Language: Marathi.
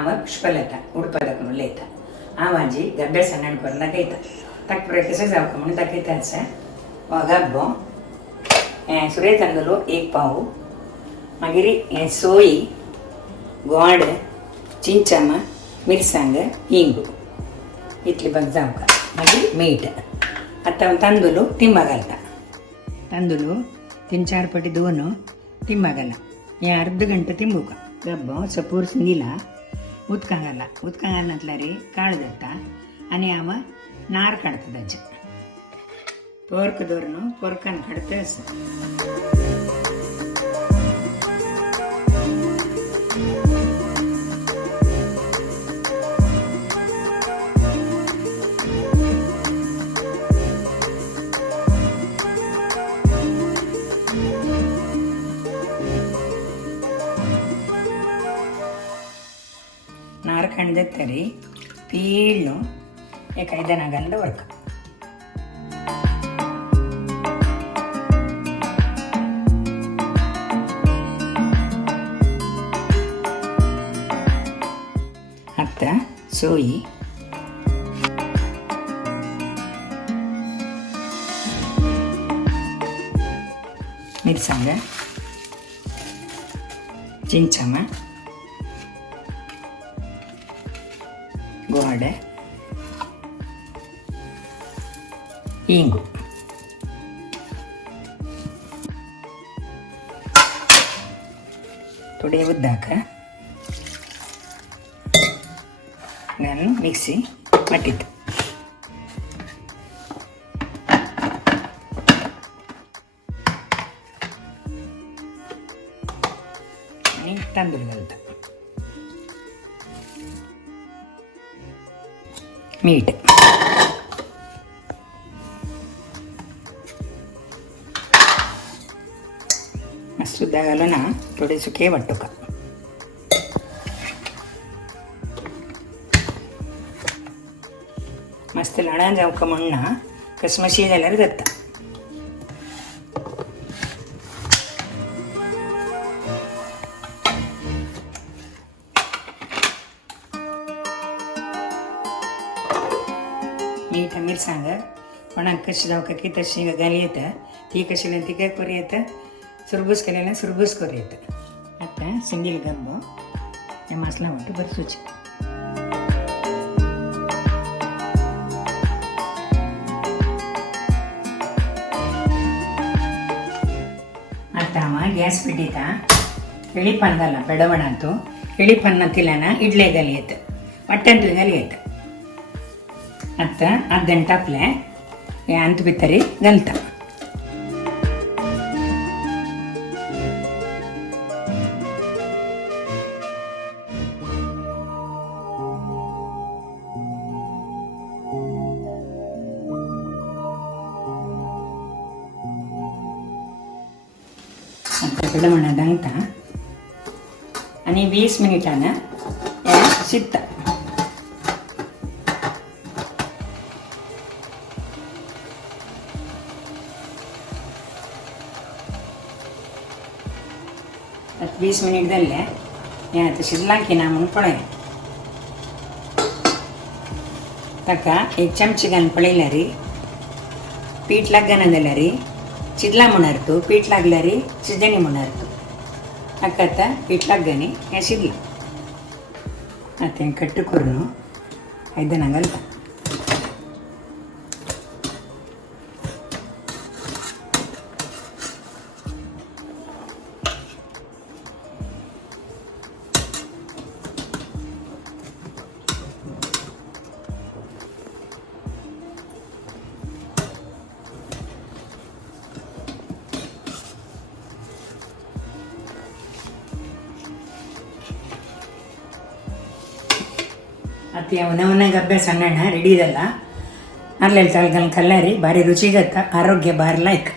आम पुष्पलता उडपदक उलयता हांव म्हाजी गड्डे सन्नाण करून दाखयता ताका प्रॅक्टीस जावका म्हणून दाखयता आसा हो गब्बो सुरय तांदूळ एक पाव मागीर हें सोय गोड चिंचाम मिरसांग हिंग इतली बघ जावका मागीर मीठ आतां हांव तांदूळ तिंबा घालता तांदूळ 3-4 पाटी धुवन तिंबा घाला हें अर्ध घंटा तिंबुका गब्बो सपोर्स दिला उदकां घाला उदकां घालनातल्यार काळ जाता आनी हांव नार काडटा ताचे पोर्क दवरून पोर्कान काडटा आसा नार कांडतरी पीळ्ळು एक 5 ಗಂಟೆ ವರ್ಕ ಅತ್ತ ಸೋಯಿ ಮಿರ್ಸಾಂಗ ಚಿಂಚಮ गोड हिंगू थोडे उद्दाक ನಾನು ಮಿಕ್ಸಿ ಮಟ್ಟಿದ್ದು आणि तांदूळ घालता मीठ मस्त सुद्धा घालू ना थोडे सुके वाटतो का मस्त लाणा जाऊ का म्हणून कसमशी जाल्यार जाता मीठ मिरसांग कोणाक कशी जावका की तशी घाली येता ती कशी ती काय करूं येता सुरबूस केलेल्या सुरबूस करूं येता आतां सिंगील गब्बो हे मसाला वांटू बरसूचे आतां हांव गॅस पेटयता इळीपान घाला बेडवणांतू इळीपान तिल्याना इडले घाली येता वाट्यांतले घाली येता आता अर्ध गंटा आपले हे अंत भितर घालता आता म्हणा दांगता आणि 20 मिनिटांना हे शिजता आता 20 मिनिट जाल्ले हें आतां शिजलां की ना म्हणून पळय ताका एक चमचे घालून पळयल्यार पीठ लागना जाल्यार शिजला म्हणणार तूं पीठ लागल्यार शिजनी म्हणणार तूं ताका आतां पीठ लागनी हें शिजलें आतां हें कट्ट करून आयदनां घालता ಅತಿ ಅವನವನಾಗ ಅಭ್ಯಾಸ ಅಣ್ಣ ರೆಡಿ ಇದಲ್ಲ ಅಲ್ಲೆಲ್ಲಿ ತಳ್ಕೊಂಡು ಕಲ್ಲಾರಿ ಭಾರಿ ರುಚಿಗತ್ತ ಆರೋಗ್ಯ ಭಾರಿ ಲೈಕ್